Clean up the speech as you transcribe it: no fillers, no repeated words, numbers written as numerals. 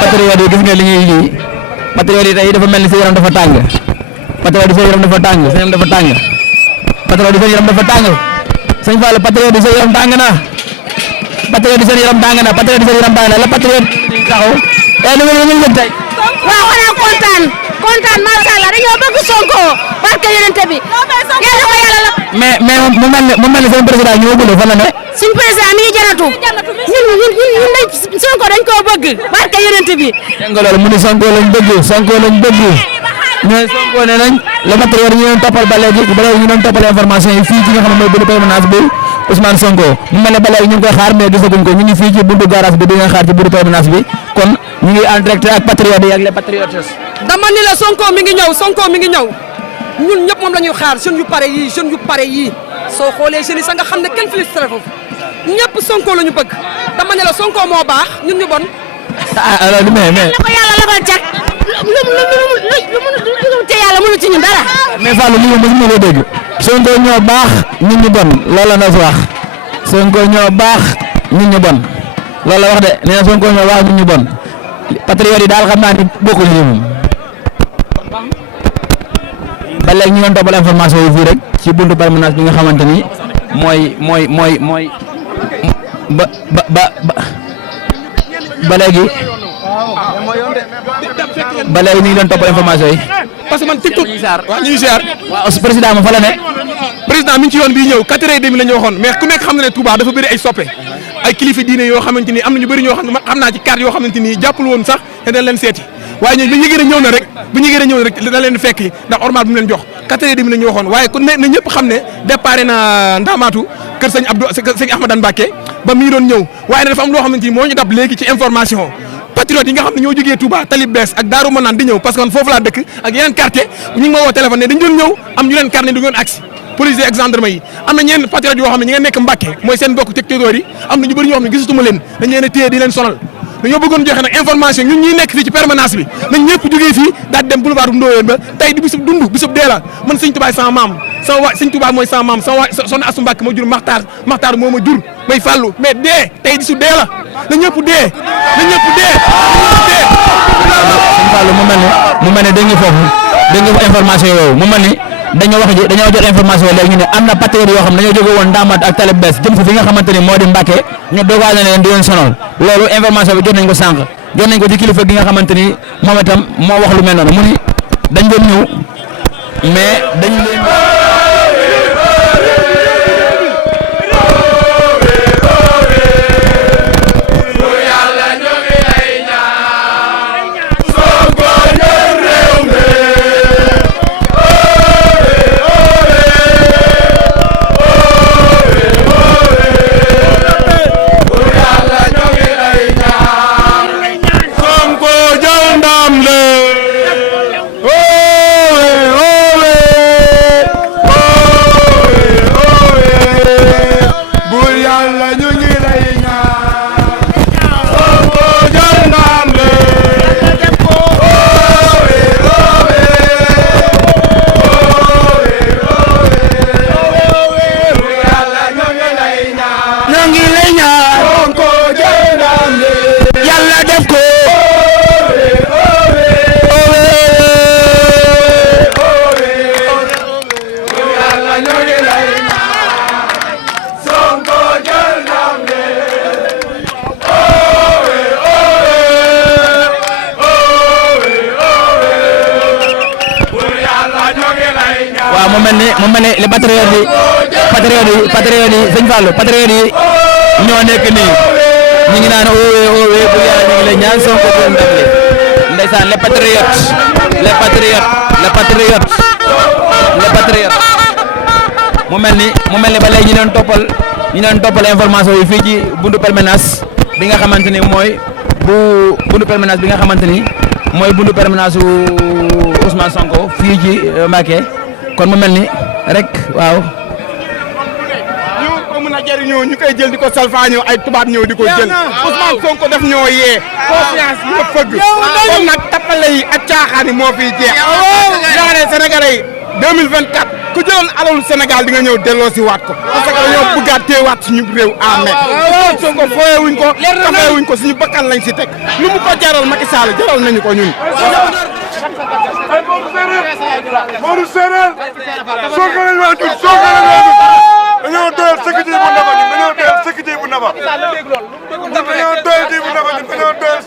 patriote yi gis nga li ñuy lii patriote yi tey dafa mel ni sa yaram dafa tàng patriote yi sa yaram dafa tàng sa yaram dafa tàng patriote yi sa yaram dafa tàng sëñ Fall patriote yi sa yaram tàng na patriote yi sa yaram tàng na patriote yi sa yaram tàng na la patriote yi taxaw lu ngeen yëg tey. waaw xanaa kontaan macha allah dañoo bëgg Sonko barke yonente bi yàlla ko yàlla la. mais mu mel ni seen président ñëwagul fan la ne. suñu président mi ngi janatu ñun dañ Sonko dañ koo bëgg barke yonente bi. dégg nga loolu mu ni Sonko lañ bëgg mais Sonko ne nañ le patriote ñu doon toppal ba léegi ñu doon toppal information yi fii ci nga xam ne mooy buntu permanence bi Ousmane Sonko mu mel ne ba léegi ñu ngi koy xaar mais gisaguñ ko ñu ngi fii ci buntu garage bi di nga xaar ci buntu permanence bi kon ñu ngi en direct ak patriote yi ak les patriotes. dama ni la Sonko mi ngi ñëw ñun ñëpp moom la ñuy xaar jeunes yu pare yii soo xoolee jeunes yi sax nga xam ne kenn filtré foofu ñëpp Sonko la ñu bëgg dama ne la Sonko moo baax ñun ñu bon. alors mais la ko yàlla labal cat lu te yàlla mënu ci ñun dara. mais Fallou li nga mos a dégg Sonko ñoo baax nit ñu bon loolu la wax Sonko ñoo baax nit ñu bon loolu la wax de nee na Sonko ñoo baax nit ñu bon patriote yi daal xam naa ni bokkuñu ci moom. ba léegi ñu doon toppal information yi fii rek ci buntu permanence bi nga xamante ni mooy ba léegi ñu ngi doon toppal information yi. parce que man TikTok waaw ñu ngi ziar. waaw président ma fa la ne. président mi ngi ci yoon bii ñëw 4h30 la ñu waxoon mais ku nekk xam na ne Touba dafa bëri ay soppe ay kilifa diine yoo xamante ni am na ñu bëri ñoo xam ne xam naa ci carte yoo xamante ni jàppul woon sax te dañ leen seeti waaye ñooñu bu ñu yëgee ñëw na rek da leen fekk ndax ormal bu mu leen jox 4h30 la ñu waxoon waaye ku ne na ñëpp xam ne déparé na Ndamaatu kër sëñ Ahmadane Mbacké ba mi ngi doon ñëw waaye dafa am loo xamante ni moo ñu dab léegi ci information patriote yi nga xam ne ñoo jógee Touba Talib Bees ak Daaru Manaan di ñëw parce que man foofu laa dëkk ak yeneen quartier ñu ngi ma woo téléphone ne dañu doon ñëw am ñu leen carnet du ngeen agsi police ak gendarme yi am na ñenn patriote yoo xam ne ñi nga nekk Mbacké mooy seen bokk tegtatoor yi am na ñu bëri ñoo xam ne gisatuma leen dañ leen a téye di leen sonal dañoo bëggoon joxe nag information ñun ñuy nekk fii ci permanence bi nañ ñëpp jógee fii daal dem boulevard Ndoyeen ba tey di bisub dund bisub dee la man sëñ Touba sama maam sëñ Touba mooy sama maam sama soxna Asu Mbacké ma jur Maxtaar moo ma jur may fàllu mais dee tey di su dee la na ñëpp dee sëñ Fallou mu mel ne dégg nga foofu dégg nga information yooyu mu mel ni dañoo jot information léegi ñu ne am na patriote yoo xam ne dañoo jóge woon Ndamaat ak Talib Bees jëm si fi nga xamante ni moo di Mbacké ñu dogal na leen di leen sonal loolu information bi jot nañ ko sànq jot nañ ko ci kilifa gi nga xamante ni moom itam moo wax lu mel noonu mu ni dañ doon ñëw mais dañ leen mu mel ne les patriotes yi sëñ Fallou patriotes yi ñoo nekk nii ñu ngi naan oowee bu yàlla ñu ngi lay ñaan Sonko bu ndam li ndeysaan les patriotes mu mel ni ba léegi ñu doon toppal information yi fii ci buntu permanence bi nga xamante ni mooy buntu permanence bi nga xamante ni mooy buntu permanence su Ousmane Sonko fii ci Mbacké kon mu mel ni rek waaw. ñu ko mën a jëriñoo ñu koy jël di ko salfaañoo ay tubaab ñëw di ko jël Ousmane Sonko def ñoo yee confiance yi fëgg kon nag tappale yi ak caaxaan yi moo fiy jeex. ñoo ne Sénégalais yi 2024 ku jëloon alalu Sénégal di nga ñëw delloo si waat ko parce que dañoo bëggaat teewaat suñu réew amee Sonko fooyewuñ ko tafeewuñ ko suñu bakkan lañ si teg lu mu ko jaral Macky Sall jaral nañu ko ñun Modou Sénégal Sonko lañ wax ñun Sonko lañ wax ñun dañoo doyal sécurité bu Ndaba ñun dañoo doyal sécurité bu Ndaba dañoo doyal sécurité bu Ndaba ñun dañoo doyal